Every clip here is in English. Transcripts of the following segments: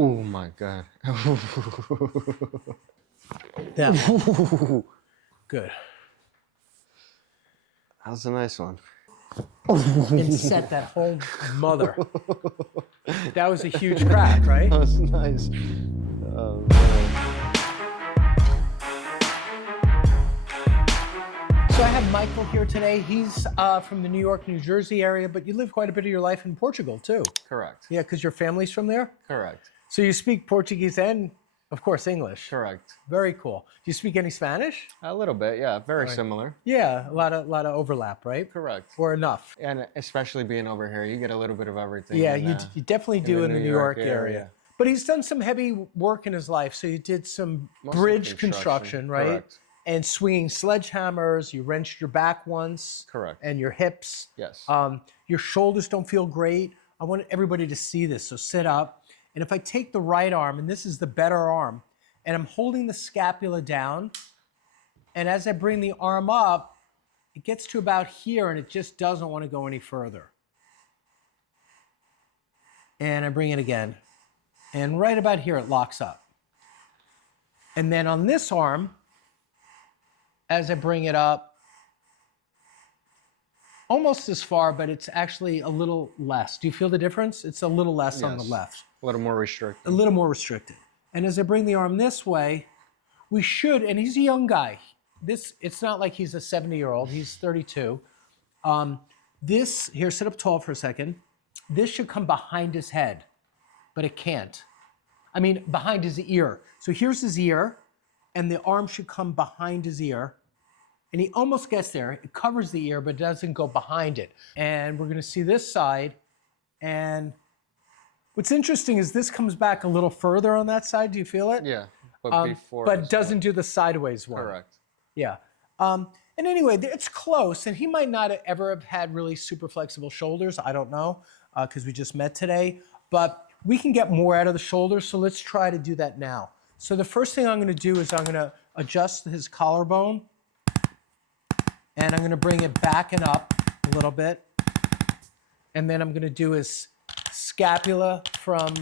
Oh my God. Yeah. Good. That was a nice one. And set that whole mother. That was a huge crack, right? That was nice. Oh, man. So I have Michael here today. He's from the New York, New Jersey area, but you live quite a bit of your life in Portugal too. Correct. Yeah, because your family's from there? Correct. So you speak Portuguese and, of course, English. Correct. Very cool. Do you speak any Spanish? A little bit, yeah. Very similar. Yeah, a lot of overlap, right? Correct. Or enough. And especially being over here, you get a little bit of everything. Yeah, in, you definitely do in the New York area. But he's done some heavy work in his life. So you did some Mostly bridge construction, right? Correct. And swinging sledgehammers. You wrenched your back once. Correct. And your hips. Yes. Your shoulders don't feel great. I want everybody to see this. So sit up. And if I take the right arm, and this is the better arm, and I'm holding the scapula down, and as I bring the arm up, it gets to about here and it just doesn't want to go any further. And I bring it again. And right about here, it locks up. And then on this arm, as I bring it up, almost as far, but it's actually a little less. Do you feel the difference? It's a little less on the left. A little more restricted. A little more restricted. And as I bring the arm this way, we should, and he's a young guy. It's not like he's a 70-year-old, he's 32. Here, sit up tall for a second. This should come behind his head, but it can't. I mean, behind his ear. So here's his ear, and the arm should come behind his ear. And he almost gets there. It covers the ear, but it doesn't go behind it. And we're gonna see this side. And what's interesting is this comes back a little further on that side. Do you feel it? Yeah, but before. But it doesn't do the sideways one. Correct. Yeah. And anyway, it's close. And he might not ever have had really super flexible shoulders. I don't know, because we just met today. But we can get more out of the shoulders. So let's try to do that now. So the first thing I'm gonna do is I'm gonna adjust his collarbone. And I'm gonna bring it back and up a little bit. And then I'm gonna do his scapula from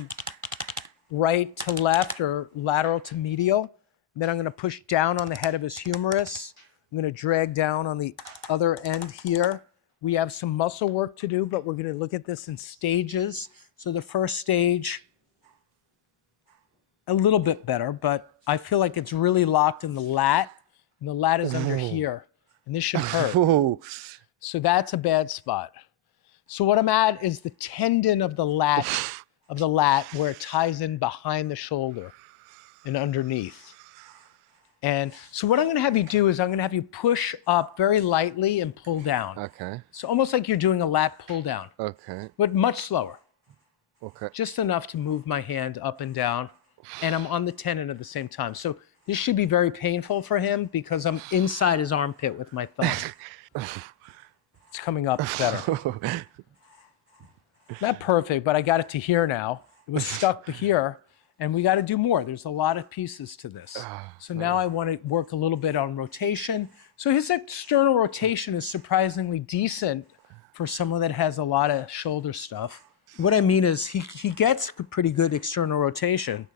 right to left or lateral to medial. And then I'm gonna push down on the head of his humerus. I'm gonna drag down on the other end here. We have some muscle work to do, but we're gonna look at this in stages. So the first stage, a little bit better, but I feel like it's really locked in the lat, and the lat is under here. And this should hurt. So that's a bad spot. So what I'm at is the tendon of the lat where it ties in behind the shoulder and underneath. And so what I'm gonna have you do is I'm gonna have you push up very lightly and pull down. Okay. So almost like you're doing a lat pull down. Okay. But much slower. Okay. Just enough to move my hand up and down. And I'm on the tendon at the same time. So this should be very painful for him because I'm inside his armpit with my thumb. It's coming up better. Not perfect, but I got it to here now. It was stuck here, and we got to do more. There's a lot of pieces to this. So now I want to work a little bit on rotation. So his external rotation is surprisingly decent for someone that has a lot of shoulder stuff. What I mean is he gets pretty good external rotation.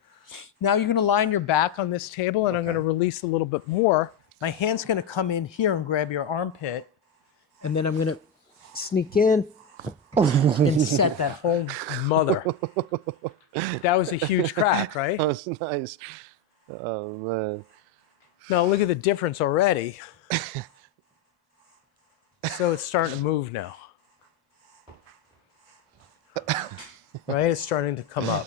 Now you're gonna line your back on this table and I'm gonna release a little bit more. My hand's gonna come in here and grab your armpit, and then I'm gonna sneak in and set that whole mother. That was a huge crack, right? That was nice. Oh, man. Now look at the difference already. So it's starting to move now. Right, it's starting to come up.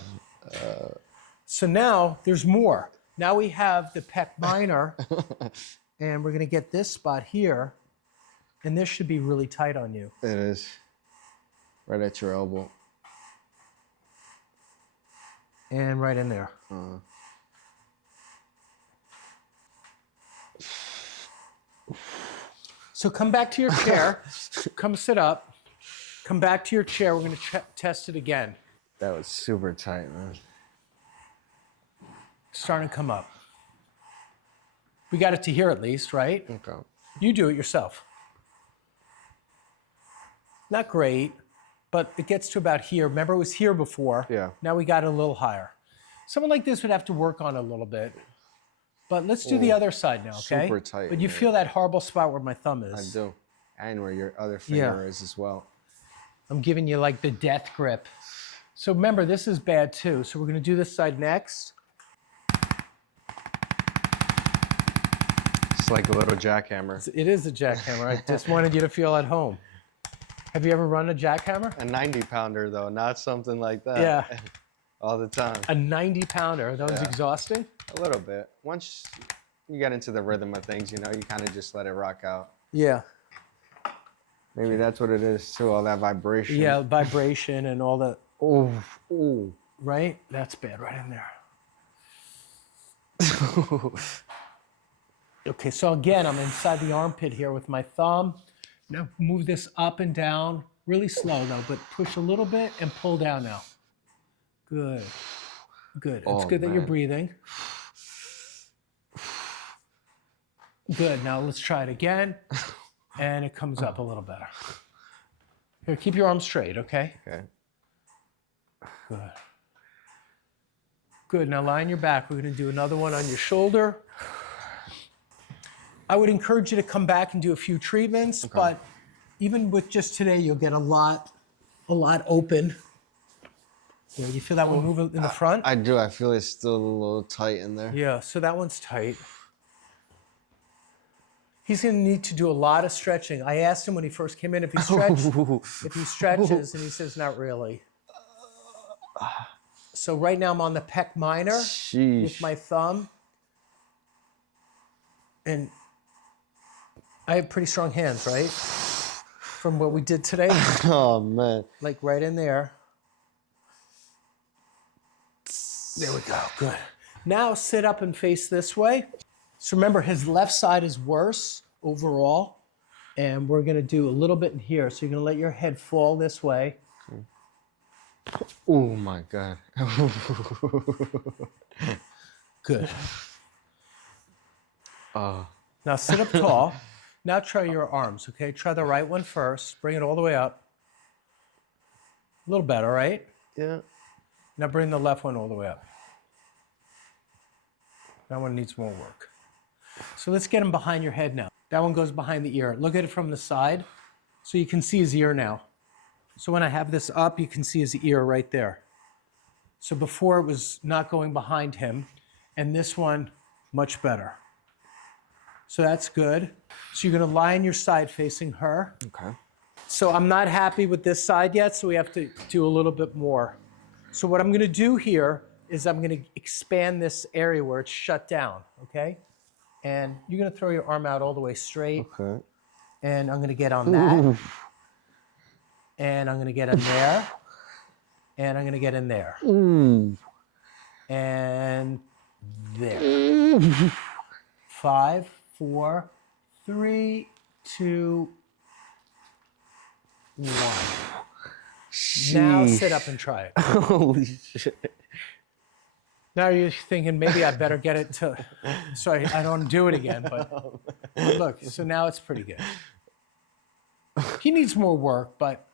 So now there's more. Now we have the pec minor, and we're gonna get this spot here, and this should be really tight on you. It is. Right at your elbow. And right in there. So come back to your chair. Come sit up. Come back to your chair. We're gonna test it again. That was super tight, man. Starting to come up. We got it to here at least, right? Okay. You do it yourself. Not great, but it gets to about here. Remember, it was here before. Yeah. Now we got it a little higher. Someone like this would have to work on it a little bit. But let's do the other side now, okay? Super tight But in you there. feel that horrible spot where my thumb I is. do. And where your other finger is as well. I'm giving you like the death grip. So remember, this is bad too. So we're gonna do this side next. It's like a little jackhammer. It is a jackhammer. I just wanted you to feel at home. Have you ever run a jackhammer? A 90-pounder though, not something like that. Yeah. All the time. A 90-pounder. That was exhausting? A little bit. Once you get into the rhythm of things, you know, you kind of just let it rock out. Yeah. Maybe that's what it is too, all that vibration. Yeah, vibration and all the, Ooh. right? That's bad right in there. Okay, so again, I'm inside the armpit here with my thumb. Now move this up and down, really slow though, but push a little bit and pull down now. Good, good. It's good that you're breathing. Good, now let's try it again. And it comes up a little better. Here, keep your arms straight, okay? Okay. Good. Good, now lie on your back. We're gonna do another one on your shoulder. I would encourage you to come back and do a few treatments, but even with just today, you'll get a lot open. Yeah, you feel that one moving in the front? I do. I feel it's still a little tight in there. Yeah, so that one's tight. He's gonna need to do a lot of stretching. I asked him when he first came in if he stretches, and he says not really. So right now I'm on the pec minor with my thumb. And I have pretty strong hands, right? From what we did today. Oh, man. Like right in there. There we go, good. Now sit up and face this way. So remember, his left side is worse overall. And we're gonna do a little bit in here. So you're gonna let your head fall this way. Oh my God. Good. Now sit up tall. Now try your arms, okay? Try the right one first. Bring it all the way up. A little better, right? Yeah. Now bring the left one all the way up. That one needs more work. So let's get him behind your head now. That one goes behind the ear. Look at it from the side so you can see his ear now. So when I have this up, you can see his ear right there. So before it was not going behind him, and this one, much better. So that's good. So you're gonna lie on your side facing her. Okay. So I'm not happy with this side yet, so we have to do a little bit more. So what I'm gonna do here is I'm gonna expand this area where it's shut down, okay? And you're gonna throw your arm out all the way straight. Okay. And I'm gonna get on that. And I'm gonna get in there. And I'm gonna get in there. And there. 5, 4, 3, 2, 1. Now sit up and try it. Holy shit. Now you're thinking maybe I better get it to, so I don't do it again. But look, so now it's pretty good. He needs more work, but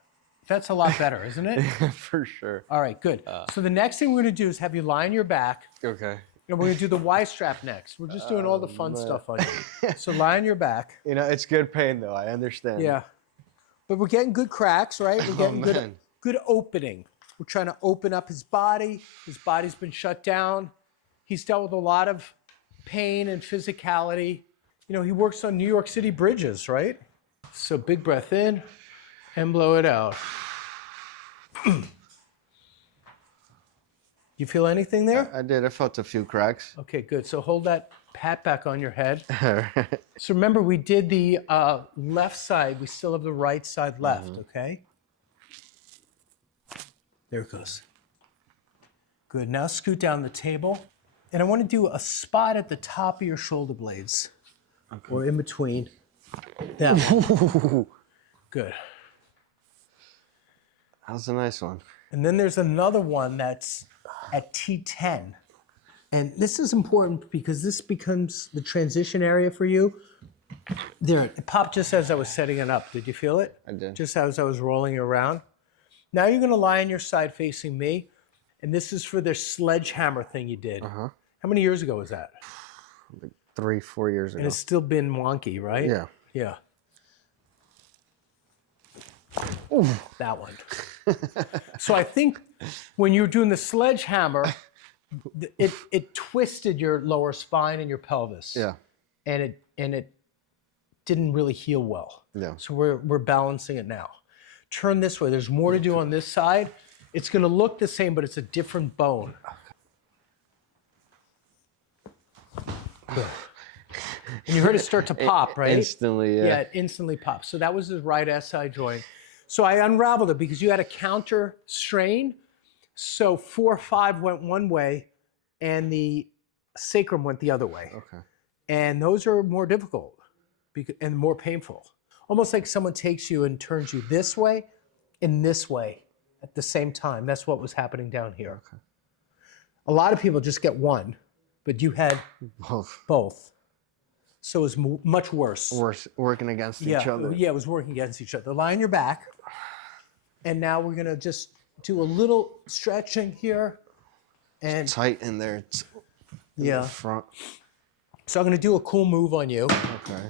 that's a lot better, isn't it? For sure. All right, good. So the next thing we're gonna do is have you lie on your back. Okay. And we're gonna do the Y strap next. We're just doing all the fun stuff on you. So lie on your back. You know, it's good pain though. I understand. Yeah. But we're getting good cracks, right? We're getting man. good opening. We're trying to open up his body. His body's been shut down. He's dealt with a lot of pain and physicality. You know, he works on New York City bridges, right? So big breath in and blow it out. You feel anything there? I did. I felt a few cracks. Okay, good. So hold that pat back on your head. All right. So remember, we did the left side. We still have the right side left, okay? There it goes. Good. Now scoot down the table. And I want to do a spot at the top of your shoulder blades. Okay. Or in between. That one. Good. That was a nice one. And then there's another one that's at T10. And this is important because this becomes the transition area for you. There, it popped just as I was setting it up. Did you feel it? I did. Just as I was rolling it around. Now you're gonna lie on your side facing me, And this is for the sledgehammer thing you did. Uh-huh. How many years ago was that? Like 3-4 years ago. And it's still been wonky, right? Yeah. Yeah. Ooh, that one. So I think when you were doing the sledgehammer, it twisted your lower spine and your pelvis. Yeah. And it didn't really heal well. Yeah. So we're balancing it now. Turn this way. There's more to do on this side. It's going to look the same, but it's a different bone. Good. And you heard it start to pop, right? Instantly, yeah. Yeah, it instantly pops. So that was his right SI joint. So I unraveled it because you had a counter strain. So 4, 5 went one way and the sacrum went the other way. Okay. And those are more difficult and more painful. Almost like someone takes you and turns you this way and this way at the same time. That's what was happening down here. Okay. A lot of people just get one, but you had both. So it was much worse. Working against each other. Yeah, it was working against each other. Lie on your back. And now we're going to just do a little stretching here. And It's tight in there. It's in yeah. the front. So I'm going to do a cool move on you Okay.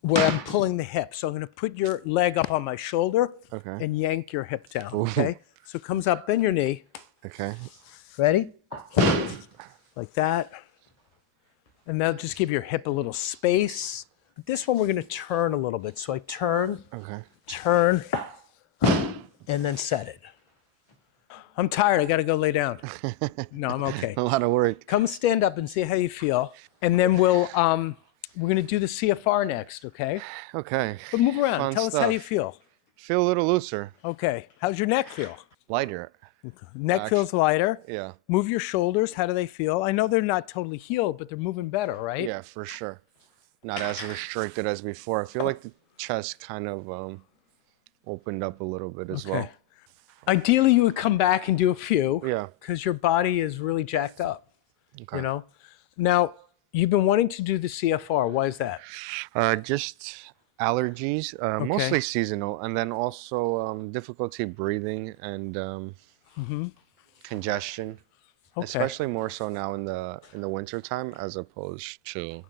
where I'm pulling the hip. So I'm going to put your leg up on my shoulder Okay. and yank your hip down, okay? So it comes up, bend your knee. Okay. Ready? Like that. And that'll just give your hip a little space. This one we're going to turn a little bit. So I turn, Okay. turn, and then set it. I'm tired. I got to go lay down. No, I'm okay. A lot of work. Come stand up and see how you feel. And then we're going to do the CFR next, okay? Okay. But move around. Fun Tell us how stuff. you feel. Feel a little looser. Okay. How's your neck feel? Lighter. Neck feels lighter. Yeah. Move your shoulders. How do they feel? I know they're not totally healed, but they're moving better, right? Yeah, for sure. Not as restricted as before. I feel like the chest kind of opened up a little bit as well. Ideally, you would come back and do a few. Yeah. Because your body is really jacked up. Okay. You know? Now, you've been wanting to do the CFR. Why is that? Just allergies, mostly seasonal, and then also difficulty breathing and congestion, especially more so now in the winter time as opposed to,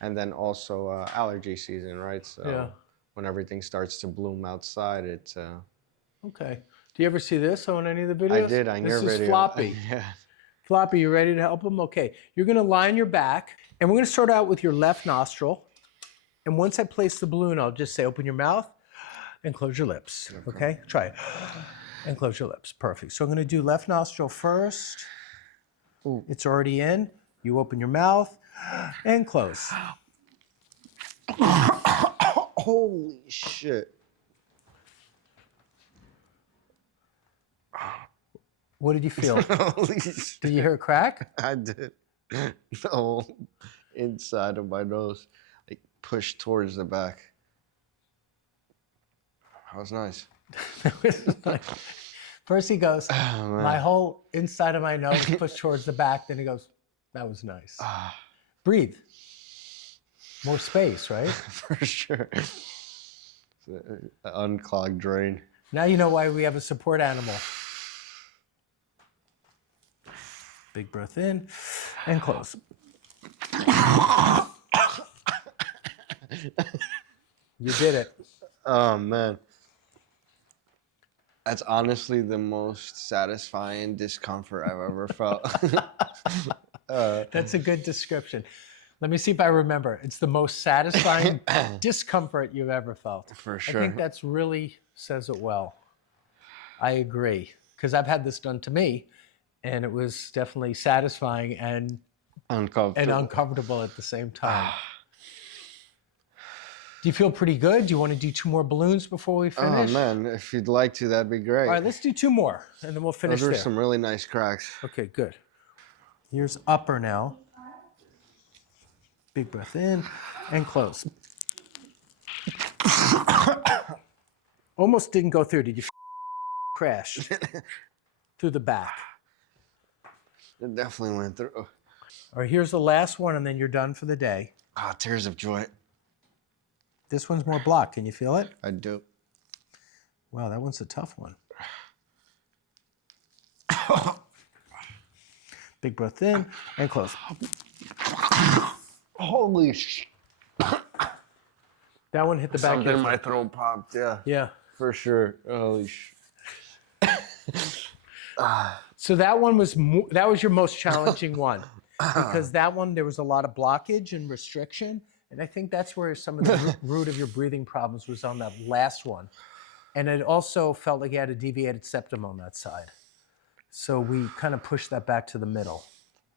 and then also allergy season, right? So when everything starts to bloom outside, it's Okay. Do you ever see this on any of the videos? I did on your video. This is Floppy. Yeah. Floppy, you ready to help him? Okay. You're going to lie on your back, and we're going to start out with your left nostril. And once I place the balloon, I'll just say, open your mouth and close your lips. Okay? Try it. And close your lips. Perfect. So I'm going to do left nostril first. Ooh. It's already in. You open your mouth and close. Holy shit. What did you feel? Holy shit. Did you hear a crack? I did. The whole inside of my nose, like, pushed towards the back. That was nice. First he goes, Oh, man. my whole inside of my nose pushed towards the back. Then he goes, that was nice. Breathe. More space, right? For sure. It's an unclogged drain. Now you know why we have a support animal. Big breath in and close. You did it. Oh, man. That's honestly the most satisfying discomfort I've ever felt. That's a good description. Let me see if I remember. It's the most satisfying discomfort you've ever felt. For sure. I think that's really says it well. I agree. Because I've had this done to me, and it was definitely satisfying and uncomfortable at the same time. Do you feel pretty good? Do you want to do 2 more balloons before we finish? Oh, man. If you'd like to, that'd be great. All right, let's do 2 more, and then we'll finish Those there. are some really nice cracks. Okay, good. Here's upper now. Big breath in and close. Almost didn't go through. Did you crash through the back? It definitely went through. All right, here's the last one, and then you're done for the day. Ah, tears of joy. This one's more blocked. Can you feel it? I do. Wow, that one's a tough one. Big breath in and close. Holy sh! That one hit the back of Something your in my throat. throat popped. Yeah. Yeah. For sure. Holy sh! So that one was that was your most challenging one, because that one there was a lot of blockage and restriction, and I think that's where some of the root of your breathing problems was on that last one, and it also felt like you had a deviated septum on that side, so we kind of pushed that back to the middle.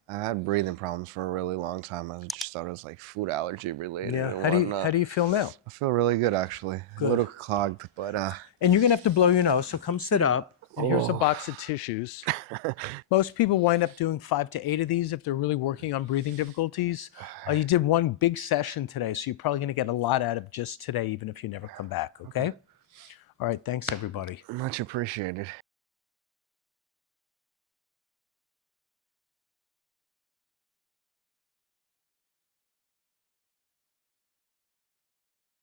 I had breathing problems for a really long time. I just thought it was like food allergy related. Yeah. And How do you feel now? I feel really good actually. Good. A little clogged, but And you're gonna have to blow your nose. So come sit up. And here's a box of tissues. Most people wind up doing 5 to 8 of these if they're really working on breathing difficulties. You did one big session today, so you're probably gonna get a lot out of just today, even if you never come back, okay? All right, thanks everybody. much appreciated.